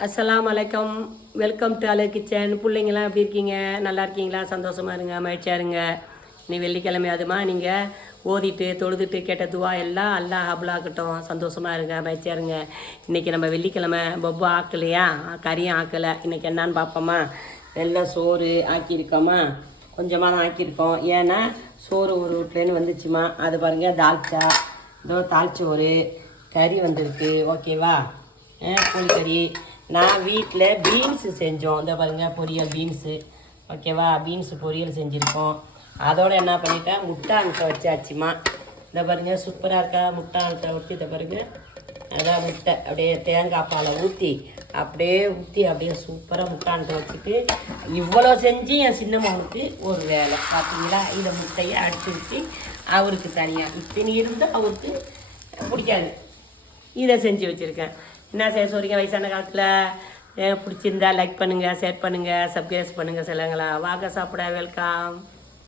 அஸ்ஸலாமு அலைக்கும். Welcome to அலை கிச்சன். பிள்ளைங்களாம் எப்படி இருக்கீங்க? நல்லா இருக்கீங்களா? சந்தோஷமாக இருங்க, மகிழ்ச்சியாக இருங்க. நீ வெள்ளிக்கிழமை அதுமா நீங்கள் ஓதிட்டு தொழுதுட்டு கேட்ட துவா எல்லாம் அல்லாஹ் ஹபுலாக்கட்டும். சந்தோஷமாக இருங்க, மகிழ்ச்சியாக இருங்க. இன்றைக்கி நம்ம வெள்ளிக்கிழமை பப்பு ஆக்கலையா, கறியும் ஆக்கலை. இன்றைக்கி என்னான்னு பார்ப்போமா? வெள்ளை சோறு ஆக்கியிருக்கோமா, கொஞ்சமாக தான் ஆக்கியிருக்கோம். ஏன்னா சோறு ஒரு வீட்லேன்னு வந்துச்சுமா. அது பாருங்கள் தால்ச்சா, இதோ தால்ச்சோறு, கறி வந்திருக்கு. ஓகேவா? கோழிக்கறி. நான் வீட்டில் பீன்ஸு செஞ்சோம். இந்த பாருங்கள் பொரியல் பீன்ஸு. ஓகேவா? பீன்ஸு பொரியல் செஞ்சுருக்கோம். அதோடு என்ன பண்ணிட்டேன், முட்டை அனுப்ப வச்சாச்சுமா. இந்த பாருங்கள் சூப்பராக இருக்கா முட்டை அனுப்ப ஊற்றி. இந்த பாருங்கள் அதான் முட்டை அப்படியே தேங்காய் பாலை ஊற்றி அப்படியே சூப்பராக முட்டை அனுப்ப வச்சுட்டு இவ்வளோ செஞ்சு என் சின்ன மகனுக்கு ஒரு வேலை பார்த்தீங்களா. இந்த முட்டையை அடிச்சு ஊற்றி அவருக்கு தனியாக இத்தனை இருந்தால் அவருக்கு பிடிக்காது. இதை செஞ்சு வச்சுருக்கேன். என்ன செய்ய சொல்கிறீங்க? வயசான காலத்தில் பிடிச்சிருந்தா லைக் பண்ணுங்கள், ஷேர் பண்ணுங்கள், சப்ஸ்கிரைப் பண்ணுங்கள். சொல்லுங்களா? வாங்க சாப்பிட. வெல்கம்.